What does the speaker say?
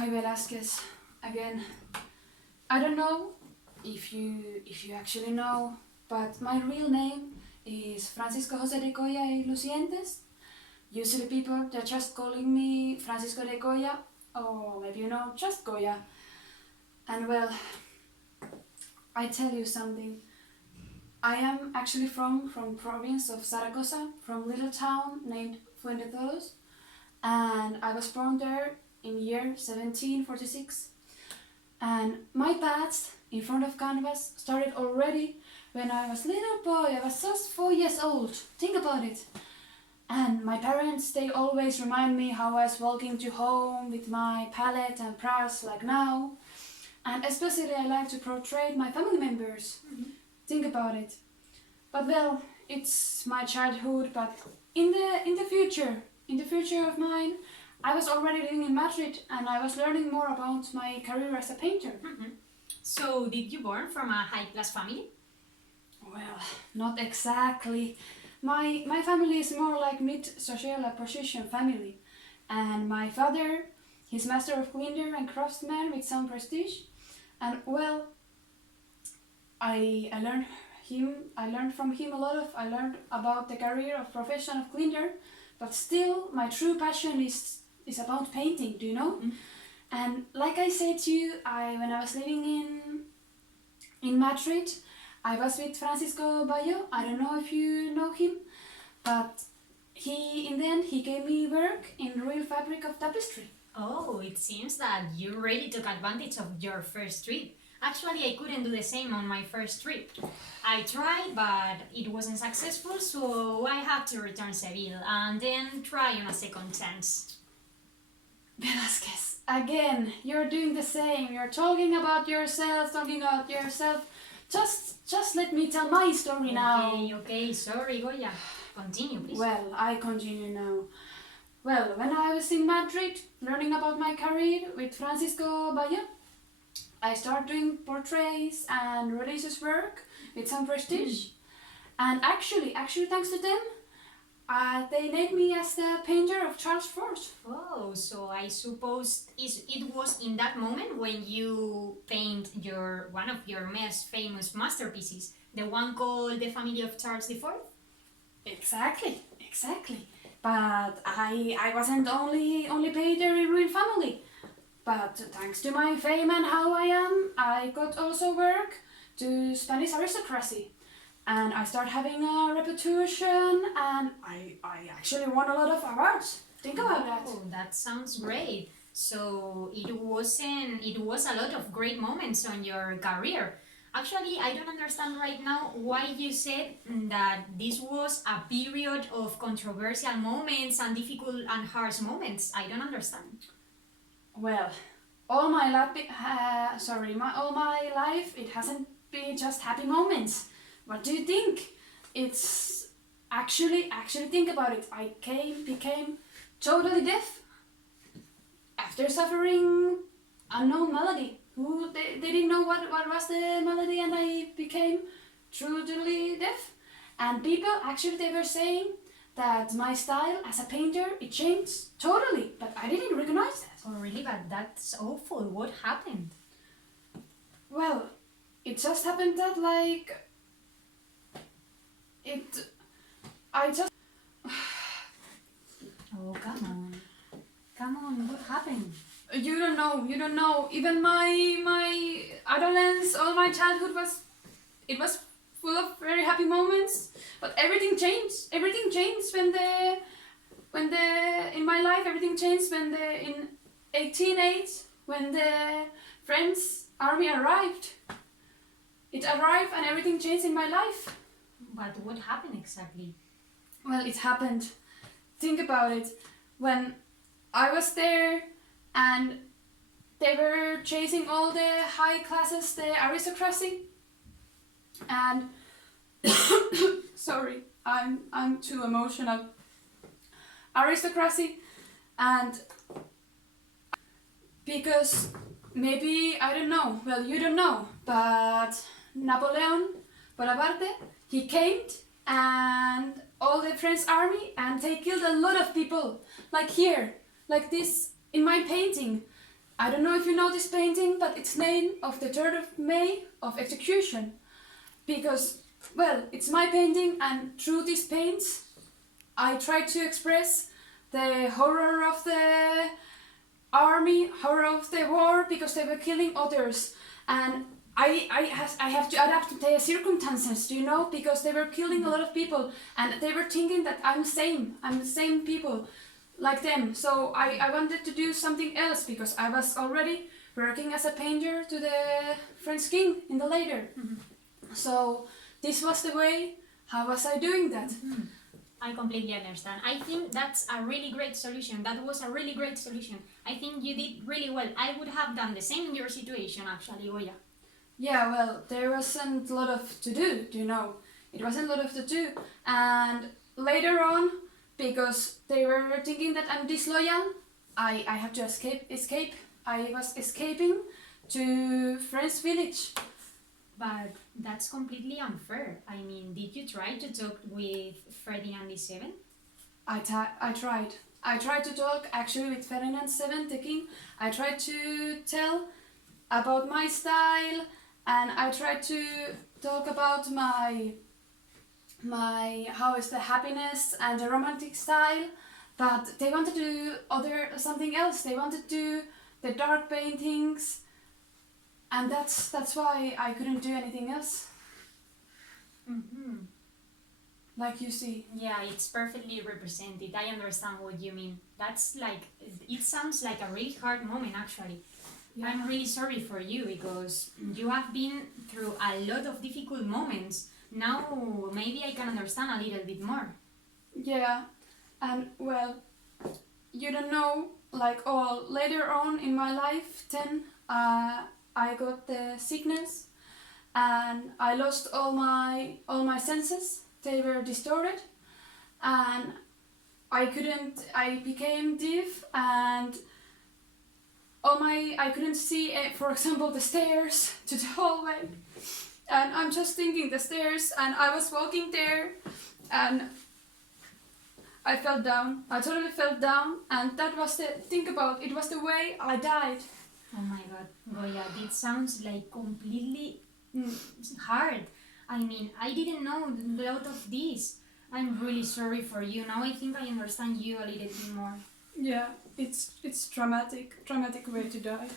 Hi Velasquez, again. I don't know if you actually know, but my real name is Francisco Jose de Goya y Lucientes. Usually people they're just calling me Francisco de Goya, or maybe just Goya. And well, I tell you something. I am actually from province of Zaragoza, from little town named Fuentedoros, and I was born there in year 1746. And my past in front of canvas started already when I was little boy. I was just 4 years old. Think about it. And my parents, they always remind me how I was walking to home with my palette and brush like now. And especially I like to portray my family members. Think about it. But well, it's my childhood, but in the future of mine, I was already living in Madrid and I was learning more about my career as a painter. So, did you born from a high-class family? Well, not exactly. My family is more like mid-social position family. And my father, he's master of gleaner and craftsman with some prestige. And well, I learned from him a lot. I learned about the career of profession of gleaner, but still my true passion is about painting, do you know? And like I said to you, when I was living in Madrid, I was with Francisco Bayo. I don't know if you know him, but in the end he gave me work in real fabric of tapestry. Oh, it seems that you really took advantage of your first trip. Actually, I couldn't do the same on my first trip. I tried, but it wasn't successful, so I had to return Seville and then try on a second chance. Velasquez, again, you're doing the same. You're talking about yourself. Just let me tell my story now. Okay, sorry, Goya. Continue, please. Well, I continue now. Well, when I was in Madrid, learning about my career with Francisco Bayo, I started doing portraits and religious work with some prestige. And actually, thanks to them, they named me as the painter of Charles IV. Oh, so I suppose it was in that moment when you paint one of your most famous masterpieces, the one called The Family of Charles IV? Exactly. But I wasn't only painter in real family. But thanks to my fame and how I am, I got also work to Spanish aristocracy. And I started having a reputation and I actually won a lot of awards. Think about that. Oh, that sounds great. So it was a lot of great moments on your career. Actually, I don't understand right now why you said that this was a period of controversial moments and difficult and harsh moments. I don't understand. Well, all my life it hasn't been just happy moments. What do you think? It's actually think about it. I became totally deaf after suffering unknown melody. They didn't know what was the melody, and I became totally deaf. And people actually they were saying that my style as a painter it changed totally, but I didn't recognize that. Oh, really? But that's awful. What happened? Well, it just happened that I just. Oh, come on. What happened? You don't know. Even my adolescence, all my childhood was full of very happy moments. But everything changed. Everything changed when in my life everything changed in 1808 when the French army arrived. It arrived and everything changed in my life. But what happened exactly? Well, it happened. Think about it. When I was there and they were chasing all the high classes, the aristocracy. And sorry, I'm too emotional. Aristocracy, and because maybe I don't know. Well, you don't know, but Napoleon Bonaparte, he came and all the French army and they killed a lot of people. Like here, like this in my painting. I don't know if you know this painting, but it's named of the 3rd of May of execution. Because, well, it's my painting, and through these paints, I try to express the horror of the army, horror of the war, because they were killing others. And I have to adapt to the circumstances, you know, because they were killing a lot of people, and they were thinking that I'm the same people like them. So I wanted to do something else, because I was already working as a painter to the French king in the later. So this was the way, how was I doing that? I completely understand. I think that's a really great solution. That was a really great solution. I think you did really well. I would have done the same in your situation, actually, Goya. Yeah, well, there wasn't a lot of to do, you know. It wasn't a lot of to do. And later on, because they were thinking that I'm disloyal, I have to escape. I was escaping to French village. But that's completely unfair. I mean, did you try to talk with Ferdinand VII? I tried. I tried to talk actually with Ferdinand VII, the king. I tried to tell about my style, and I tried to talk about my how is the happiness and the romantic style, but they wanted to do something else. They wanted to do the dark paintings, and that's why I couldn't do anything else. Like you see. Yeah, it's perfectly represented. I understand what you mean. That's like, it sounds like a really hard moment, actually. Yeah. I'm really sorry for you, because you have been through a lot of difficult moments. Now maybe I can understand a little bit more. Yeah, and well, you don't know, like, later on in my life, then I got the sickness, and I lost all my senses. They were distorted, and I became deaf, and I couldn't see, for example, the stairs to the hallway. And I'm just thinking the stairs, and I was walking there, and I fell down. I totally fell down, and that was it was the way I died. Oh my god, Goya, this sounds like completely hard. I mean, I didn't know a lot of this. I'm really sorry for you. Now I think I understand you a little bit more. Yeah, it's dramatic way to die.